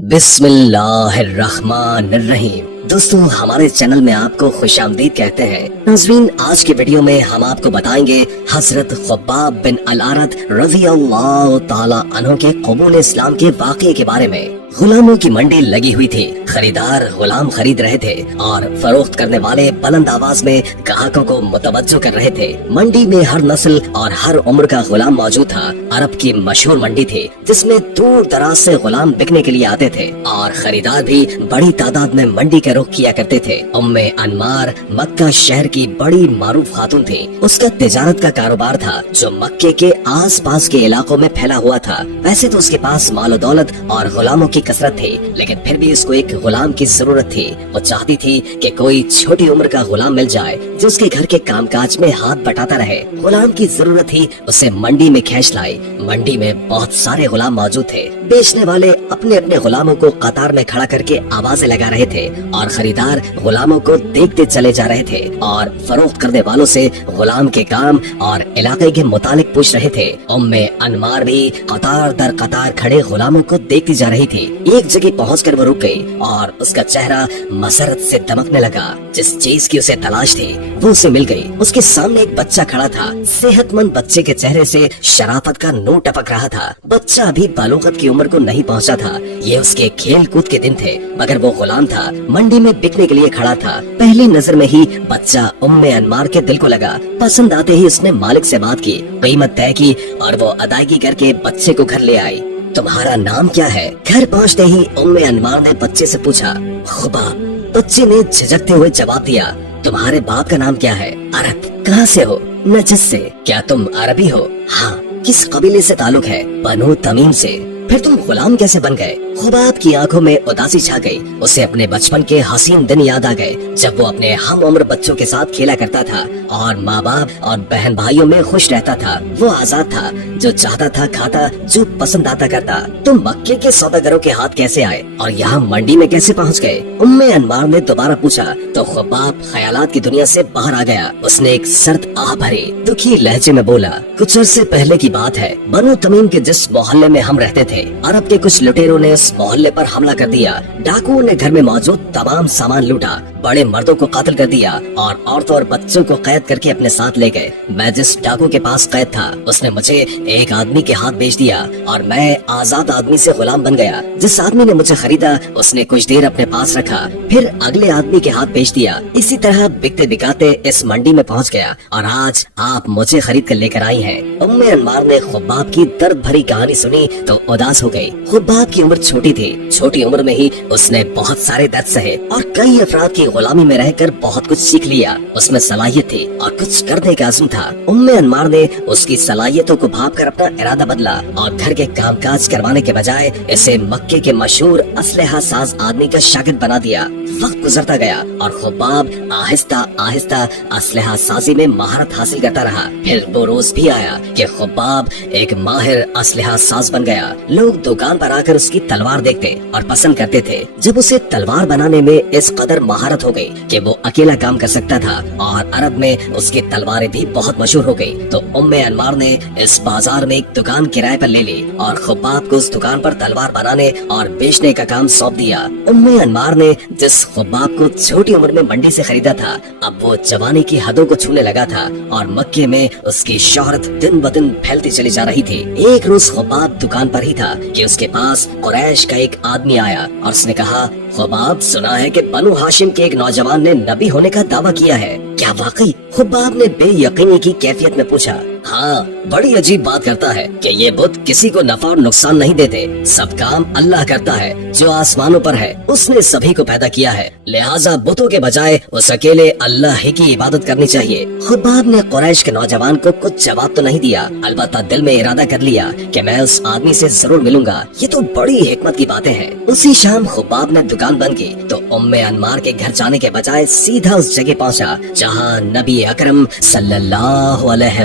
बिस्मिल्लाहिर्रहमानिर्रहीम। दोस्तों, हमारे चैनल में आपको खुशामदीद कहते हैं। नाज़रीन, आज के वीडियो में हम आपको बताएंगे हजरत खुब्बाब बिन अल-अरत रज़ी अल्लाह ताला अन्हु के क़बूल इस्लाम के वाक़े के बारे में। गुलामों की मंडी लगी हुई थी, खरीदार गुलाम खरीद रहे थे और फरोख्त करने वाले बुलंद आवाज में ग्राहकों को मुतवज्जो कर रहे थे। मंडी में हर नस्ल और हर उम्र का गुलाम मौजूद था। अरब की मशहूर मंडी थी जिसमें दूर दराज से गुलाम बिकने के लिए आते थे और खरीदार भी बड़ी तादाद में मंडी का रुख किया करते थे। उम्मे अनमार मक्का शहर की बड़ी मारूफ खातून थी। उसका तिजारत का कारोबार था जो मक्के के आस पास के इलाकों में फैला हुआ था। वैसे तो उसके पास मालो दौलत और गुलामों की कसरत थी, लेकिन फिर भी उसको एक गुलाम की जरूरत थी। वो चाहती थी कि कोई छोटी उम्र का गुलाम मिल जाए जो उसके घर के कामकाज में हाथ बटाता रहे। गुलाम की जरूरत थी उसे मंडी में खींच लाई। मंडी में बहुत सारे गुलाम मौजूद थे। बेचने वाले अपने अपने गुलामों को कतार में खड़ा करके आवाजें लगा रहे थे और खरीदार गुलामों को देखते चले जा रहे थे और फरोख्त करने वालों से गुलाम के काम और इलाके के मुतालिक पूछ रहे थे। उम्मे अनमार भी कतार दर कतार खड़े गुलामों को देखती जा रही थी। एक जगह पहुंचकर वो रुक गई और उसका चेहरा मसरत से दमकने लगा। जिस चीज की उसे तलाश थी वो उसे मिल गई। उसके सामने एक बच्चा खड़ा था। सेहतमंद बच्चे के चेहरे से शराफत का नूर टपक रहा था। बच्चा अभी बालूगत की उम्र को नहीं पहुंचा था। ये उसके खेल कूद के दिन थे, मगर वो गुलाम था, मंडी में बिकने के लिए खड़ा था। पहली नजर में ही बच्चा उम्मे अनमार के दिल को लगा। पसंद आते ही उसने मालिक से बात की, कीमत तय की और वो अदायगी करके बच्चे को घर ले आई। तुम्हारा नाम क्या है? घर पहुंचते ही उम्मे अनमार ने बच्चे से पूछा। खुबाब। बच्चे ने झिझकते हुए जवाब दिया। तुम्हारे बाप का नाम क्या है? अरब। कहाँ से हो? नजद से। क्या तुम अरबी हो? हाँ। किस कबीले से ताल्लुक है? बनु तमीम से। फिर तुम गुलाम कैसे बन गए? खुबाब की आंखों में उदासी छा गई। उसे अपने बचपन के हसीन दिन याद आ गए जब वो अपने हम उम्र बच्चों के साथ खेला करता था और माँ बाप और बहन भाइयों में खुश रहता था। वो आजाद था, जो चाहता था खाता, जो पसंद आता करता। तो मक्के के सौदागरों के हाथ कैसे आए और यहाँ मंडी में कैसे पहुँच गए? उम्मे अनमार ने दोबारा पूछा तो खुबाब ख्यालात की दुनिया से बाहर आ गया। उसने एक सर्द आह भरे दुखी लहजे में बोला, कुछ अर्से पहले की बात है। बनु तमीम के जिस मोहल्ले में हम रहते थे, अरब के कुछ लुटेरों ने इस मोहल्ले पर हमला कर दिया। डाकुओं ने घर में मौजूद तमाम सामान लूटा, बड़े मर्दों को कत्ल कर दिया और औरतों और बच्चों को कैद करके अपने साथ ले गए। मैं जिस डाकू के पास कैद था उसने मुझे एक आदमी के हाथ बेच दिया और मैं आजाद आदमी से गुलाम बन गया। जिस आदमी ने मुझे खरीदा उसने कुछ देर अपने पास रखा, फिर अगले आदमी के हाथ बेच दिया। इसी तरह बिकते बिकाते इस मंडी में पहुंच गया और आज आप मुझे खरीद कर लेकर आई हैं। उम्मे अनमार ने खुबाब की दर्द भरी कहानी सुनी तो उदास हो गई। खुबाब की उम्र छोटी थी। छोटी उम्र में ही उसने बहुत सारे दर्द सहे और कई अफराद की गुलामी में रहकर बहुत कुछ सीख लिया। उसमें सलाहियत थी और कुछ करने का अज़्म था। उम्मे अनमार ने उसकी सलाहियतों को भांपकर अपना इरादा बदला और घर के कामकाज करवाने के बजाय इसे मक्के के मशहूर असलहा साज आदमी का शागिर्द बना दिया। वक्त गुजरता गया और खुबाब आहिस्ता आहिस्ता असलहा साजी में महारत हासिल करता रहा। फिर वो रोज भी आया कि खुबाब एक माहिर असलहा साज बन गया। लोग दुकान पर आकर उसकी तलवार देखते और पसंद करते थे। जब उसे तलवार बनाने में इस कदर महारत हो गई कि वो अकेला काम कर सकता था और अरब में उसकी तलवारें भी बहुत मशहूर हो गई, तो उम्मे अनमार ने इस बाजार में एक दुकान किराए पर ले ली और खुबाब को उस दुकान पर तलवार बनाने और बेचने का काम सौंप दिया। उम्मे अनमार ने जिस खुबाब को छोटी उम्र में मंडी से खरीदा था, अब वो जवानी की हदों को छूने लगा था और मक्के में उसकी शोहरत दिन ब दिन फैलती चली जा रही थी। एक रोज खुबाब दुकान पर ही था कि उसके पास कुरैश का एक आदमी आया और उसने कहा, खुबाब, सुना है कि बनु हाशिम के एक नौजवान ने नबी होने का दावा किया है, क्या वाकई? खुबाब ने बेयकीनी की कैफियत में पूछा। हाँ, बड़ी अजीब बात करता है कि ये बुत किसी को नफा और नुकसान नहीं देते। सब काम अल्लाह करता है जो आसमानों पर है। उसने सभी को पैदा किया है, लिहाजा बुतों के बजाय उस अकेले अल्लाह ही की इबादत करनी चाहिए। खुबाब ने कुरैश के नौजवान को कुछ जवाब तो नहीं दिया, अलबत्ता दिल में इरादा कर लिया कि मैं उस आदमी से जरूर मिलूंगा। ये तो बड़ी हिकमत की बातें हैं। उसी शाम खुबाब ने दुकान बंद की तो उम्मे अनमार के घर जाने के बजाय सीधा उस जगह पहुंचा जहां नबी अकरम सल्लल्लाहु अलैहि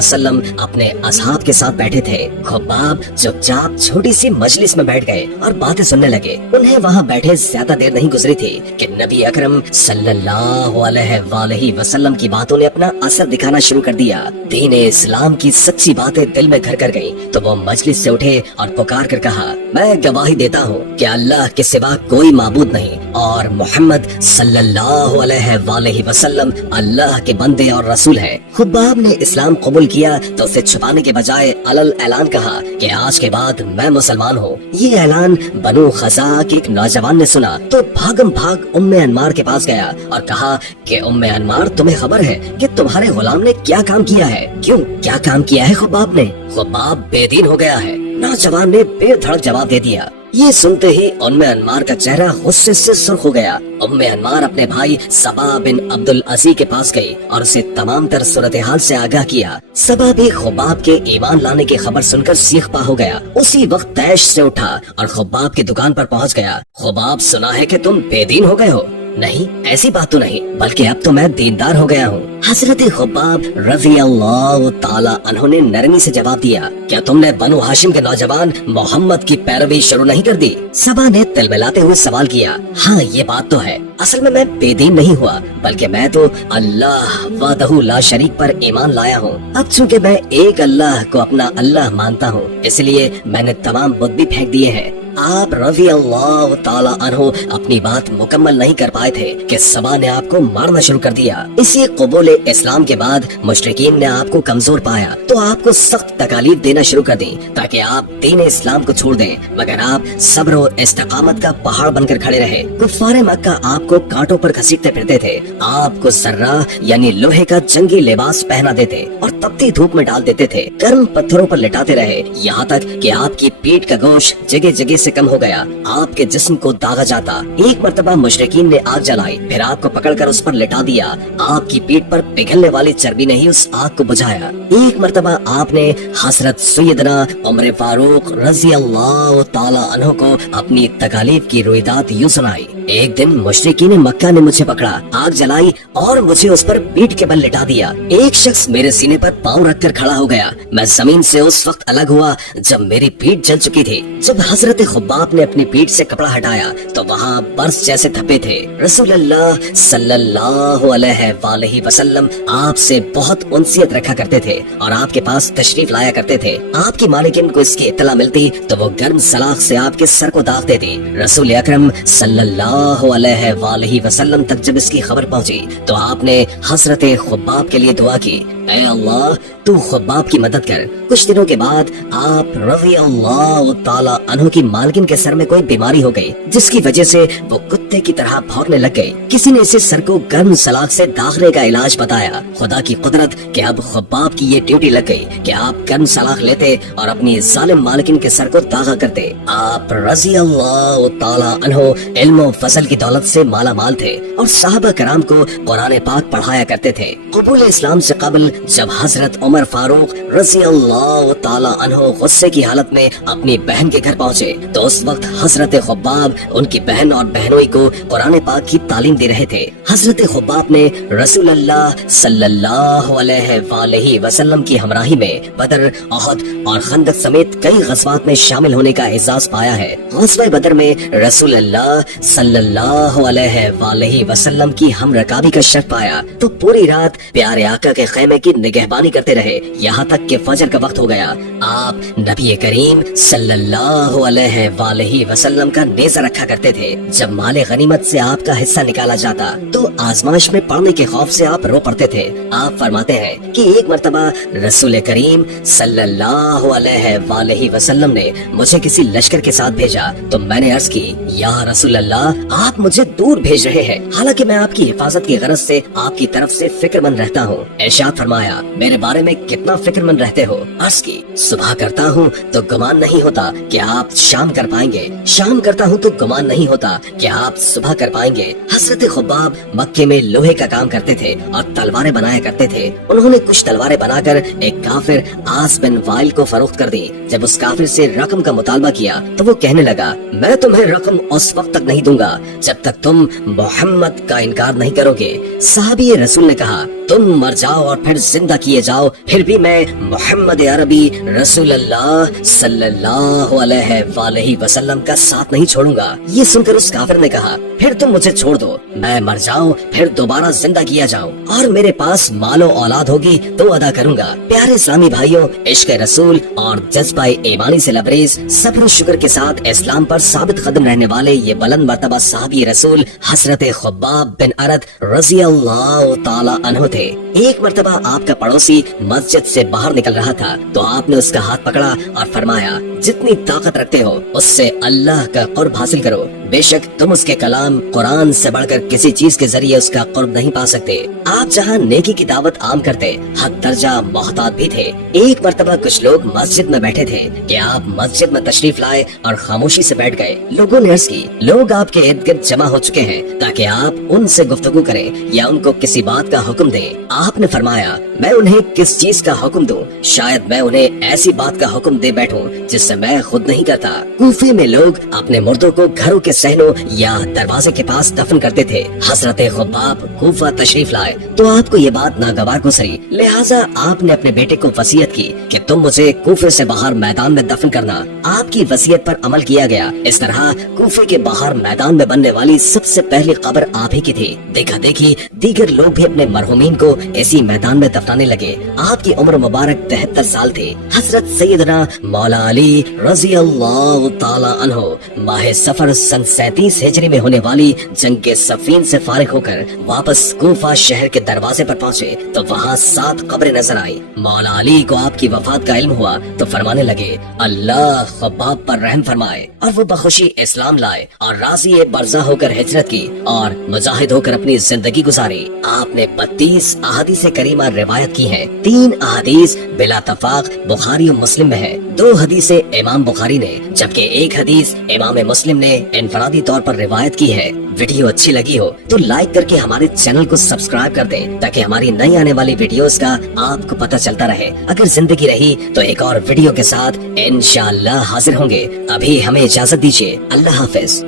वसल्लम अपने असहाब के साथ बैठे थे। खुब्बाब चुपचाप छोटी सी मजलिस में बैठ गए और बातें सुनने लगे। उन्हें वहाँ बैठे ज्यादा देर नहीं गुजरी थी कि नबी अकरम सल्लल्लाहु अलैहि वसल्लम की बातों ने अपना असर दिखाना शुरू कर दिया। दीन इस्लाम की सच्ची बातें दिल में घर कर गयी तो वो मजलिस से उठे और पुकार कर कहा, मैं गवाही देता हूँ कि अल्लाह के सिवा कोई माबूद नहीं और मोहम्मद सल्लल्लाहु अलैहि वसल्लम अल्लाह के बंदे और रसूल है। खुब्बाब ने इस्लाम कबूल किया तो उसे छुपाने के बजाय अलल ऐलान कहा कि आज के बाद मैं मुसलमान हूँ। ये ऐलान बनु खज़ा के एक नौजवान ने सुना तो भागम भाग उम्मे अनमार के पास गया और कहा कि उम्मे अनमार, तुम्हें खबर है कि तुम्हारे गुलाम ने क्या काम किया है? क्यों, क्या काम किया है खुब्बाब ने? खुब्बाब बेदीन हो गया है। नौजवान ने बेधड़क जवाब दे दिया। ये सुनते ही उम्मे अनमार का चेहरा गुस्से से सुर्ख हो गया। उम्मे अनमार अपने भाई सबा बिन अब्दुल अजीज के पास गई और उसे तमाम तर सूरत हाल से आगाह किया। सबा भी खुब्बाब के ईमान लाने की खबर सुनकर सीख पा हो गया। उसी वक्त तैश से उठा और खुब्बाब की दुकान पर पहुंच गया। खुब्बाब, सुना है कि तुम बेदीन हो गए हो? नहीं, ऐसी बात तो नहीं, बल्कि अब तो मैं दीनदार हो गया हूँ। हजरत खुब्बाब रज़ी अल्लाह ताला अन्हु ने नरमी से जवाब दिया, क्या तुमने बनु हाशिम के नौजवान मोहम्मद की पैरवी शुरू नहीं कर दी? सबा ने तिलमिलाते हुए सवाल किया। हाँ, ये बात तो है। असल में मैं बेदीन नहीं हुआ, बल्कि मैं तो अल्लाह वहदहू ला शरीक पर ईमान लाया हूँ। अब चूँकि मैं एक अल्लाह को अपना अल्लाह मानता हूँ, इसलिए मैंने तमाम बुत भी फेंक दिए हैं। आप रज़ी अल्लाह ताला अन्हु अपनी बात मुकम्मल नहीं कर पाए थे कि सबा ने आपको मारना शुरू कर दिया। इसी कबूल इस्लाम के बाद मुशरिकीन ने आपको कमजोर पाया तो आपको सख्त तकालीफ देना शुरू कर दी ताकि आप दीन इस्लाम को छोड़ दें, मगर आप सब्र और इस्तिकामत का पहाड़ बनकर खड़े रहे। कुफ्फारे मक्का आपको कांटों पर घसीटते फिरते थे, आपको सर्रा यानी लोहे का जंगी लिबास पहना देते और तपती धूप में डाल देते थे। गर्म पत्थरों पर लिटाते रहे, यहाँ तक कि आपकी पीठ का गोश्त जगह जगह से कम हो गया, आपके जिस्म को दागा जाता। एक मर्तबा मुशरिकीन ने आग जलाई, फिर आपको पकड़कर उस पर लिटा दिया। आपकी पीठ पर पिघलने वाली चर्बी ने ही उस आग को बुझाया। एक मर्तबा आपने हजरत सैयदना उमर फारूक रज़ी अल्लाह ताला अन्हु को अपनी तकालीफ की रुइदात यूं सुनाई। एक दिन मुशरिकीन मक्का ने मुझे पकड़ा, आग जलाई और मुझे उस पर पीठ के बल लिटा दिया। एक शख्स मेरे सीने पर पाँव रखकर खड़ा हो गया। मैं जमीन से उस वक्त अलग हुआ जब मेरी पीठ जल चुकी थी। जब हजरत खुब्बाब ने अपनी पीठ से कपड़ा हटाया तो वहाँ बर्स जैसे धब्बे थे। रसूलुल्लाह सल्लल्लाहु अलैहि वसल्लम आपसे बहुत उनसियत रखा करते थे और आपके पास तशरीफ लाया करते थे। आपकी मालिकिन को इसकी इत्तला मिलती तो वो गर्म सलाख से आपके सर को दाग देती। रसूल अकरम सल्लल्लाहु अलैहि वसल्लम तक जब इसकी खबर पहुंची तो आपने हजरत खुब्बाब के लिए दुआ की, ऐ अल्लाह तू खुब्बाब की मदद कर। कुछ दिनों के बाद आप रज़ी अल्लाह ताला अन्हु की मालकिन के सर में कोई बीमारी हो गई जिसकी वजह से वो कुत्ते की तरह भौंकने लग गई। किसी ने इसे सर को गर्म सलाख से दागने का इलाज बताया। खुदा की कुदरत कि अब खुब्बाब की ये ड्यूटी लग गई कि आप गर्म सलाख लेते और अपनी जालिम मालकिन के सर को दागा करते। आप रज़ी अल्लाह ताला अन्हु इल्म व फज़ल की दौलत से माला माल थे और साहबा कराम को कुरान पाक पढ़ाया करते थे। कबूल इस्लाम से कबल जब हजरत उमर फारूक रज़ी अल्लाह ताला अन्हु गुस्से की हालत में अपनी बहन के घर पहुँचे तो उस वक्त हजरत खुब्बाब उनकी बहन और बहनोई को कुरान पाक की तालीम दे रहे थे। हजरत खुब्बाब ने रसूलुल्लाह सल्लल्लाहु अलैहि वसल्लम की हमराही में बदर, उहद और खंदक समेत कई गज़वात में शामिल होने का एजाज पाया है। ग़ज़वा बदर में रसूलुल्लाह सल्लल्लाहु अलैहि वसल्लम की हमरकाबी का शर्फ पाया तो पूरी रात प्यारे आका के खैमे की निगहबानी करते रहे, यहाँ तक कि फजर का वक्त हो गया। आप नबी करीम सल्लल्लाहु अलैहि वसल्लम का नेज़ा रखा करते थे। जब माले गनीमत से आपका हिस्सा निकाला जाता तो आजमाइश में पड़ने के खौफ से आप रो पड़ते थे। आप फरमाते हैं कि एक मर्तबा रसूल करीम सल्लल्लाहु अलैहि वसल्लम ने मुझे किसी लश्कर के साथ भेजा तो मैंने अर्ज की, या रसूल अल्लाह आप मुझे दूर भेज रहे हैं, हालांकि मैं आपकी हिफाजत की गरज से आपकी तरफ से फिक्रमंद रहता हूँ। इरशाद फरमाया, मेरे बारे में कितना फिक्रमंद रहते हो? अर्ज की, सुबह करता हूँ तो गुमान नहीं होता कि आप शाम कर पाएंगे, शाम करता हूँ तो गुमान नहीं होता कि आप सुबह कर पाएंगे। हजरत खुब्बाब मक्के में लोहे का काम करते थे और तलवारें बनाया करते थे। उन्होंने कुछ तलवारें बनाकर एक काफिर आस बिन वाइल को फरोख्त कर दी। जब उस काफिर से रकम का मुतालबा किया तो वो कहने लगा, मैं तुम्हें रकम उस वक्त तक नहीं दूंगा जब तक तुम मोहम्मद का इनकार नहीं करोगे। साहबी रसूल ने कहा, तुम मर जाओ और फिर जिंदा किए जाओ, फिर भी मैं मोहम्मद अरबी रसूलुल्लाह सल्लल्लाहु अलैहि वसल्लम का साथ नहीं छोड़ूंगा। ये सुनकर उस काफिर ने कहा, फिर तुम मुझे छोड़ दो, मैं मर जाऊं फिर दोबारा जिंदा किया जाऊं और मेरे पास मालो औलाद होगी तो अदा करूंगा। प्यारे इस्लामी भाइयों, इश्क रसूल और जज्बा ईमानी से लबरेज सब्र शुक्र के साथ इस्लाम पर साबित कदम रहने वाले ये बुलंद मर्तबा साहबी रसूल हजरत खुब्बाब बिन अरद रज़ियल्लाहु ताला अन्हु थे। एक मर्तबा आपका पड़ोसी मस्जिद से बाहर निकल रहा था तो आपने उसका हाथ पकड़ा और फरमाया, जितनी ताकत रखते हो उससे अल्लाह का कुर्ब हासिल करो। बेशक तुम उसके कलाम कुरान से बढ़कर किसी चीज के जरिए उसका कुर्ब नहीं पा सकते। आप जहाँ नेकी की दावत आम करते, हद दर्जा मोहतात भी थे। एक मर्तबा कुछ लोग मस्जिद में बैठे थे कि आप मस्जिद में तशरीफ लाए और खामोशी से बैठ गए। लोगों ने अर्ज की, लोग आपके इर्द गिर्द जमा हो चुके हैं ताकि आप उनसे गुफ्तगू करें या उनको किसी बात का हुक्म दें। आपने फरमाया, मैं उन्हें किस चीज का हुक्म दूं? शायद मैं उन्हें ऐसी बात का हुक्म दे बैठूं जिससे मैं खुद नहीं करता। कूफे में लोग अपने मुर्दों को घरों के सहनों या दरवाजे के पास दफन करते थे। हजरत खुब्बाब कूफा तशरीफ लाए तो आपको ये बात नागवार गुजरी, लिहाजा आपने अपने बेटे को वसीयत की कि तुम मुझे कूफे से बाहर मैदान में दफन करना। आपकी वसीयत पर अमल किया गया। इस तरह कूफे के बाहर मैदान में बनने वाली सबसे पहली कब्र आप ही की थी। देखा देखी दीगर लोग भी अपने मरहुमीन को इसी मैदान में दफनाने लगे। आपकी उम्र मुबारक 73 साल थी। हजरत सैयदना मौला अली रज़ियल्लाहु ताला अन्हु माह सफर सन 37 हिजरी में होने वाली जंग के सफीन से फारिग होकर वापस कूफा शहर के दरवाजे पर पहुँचे तो वहाँ 7 कब्रें नजर आई। मौला अली को आपकी वफात का इल्म हुआ तो फरमाने लगे, अल्लाह खुब्बाब पर रहम फरमाए। और वो बखुशी इस्लाम लाए और राजी बरजा होकर हिजरत की और मुजाहिद होकर अपनी जिंदगी गुजारी। आपने 32 अहादीस करीमा रिवायत की है। 3 अहादीस बिला तफाक बुखारी और मुस्लिम में है। 2 हदीसें इमाम बुखारी ने जबकि 1 हदीस इमाम मुस्लिम ने इनफरादी तौर पर रिवायत की है। वीडियो अच्छी लगी हो तो लाइक करके हमारे चैनल को सब्सक्राइब कर दें ताकि हमारी नई आने वाली वीडियोस का आपको पता चलता रहे। अगर जिंदगी रही तो एक और वीडियो के साथ इंशाअल्लाह हाजिर होंगे। अभी हमें इजाजत दीजिए। अल्लाह हाफिज।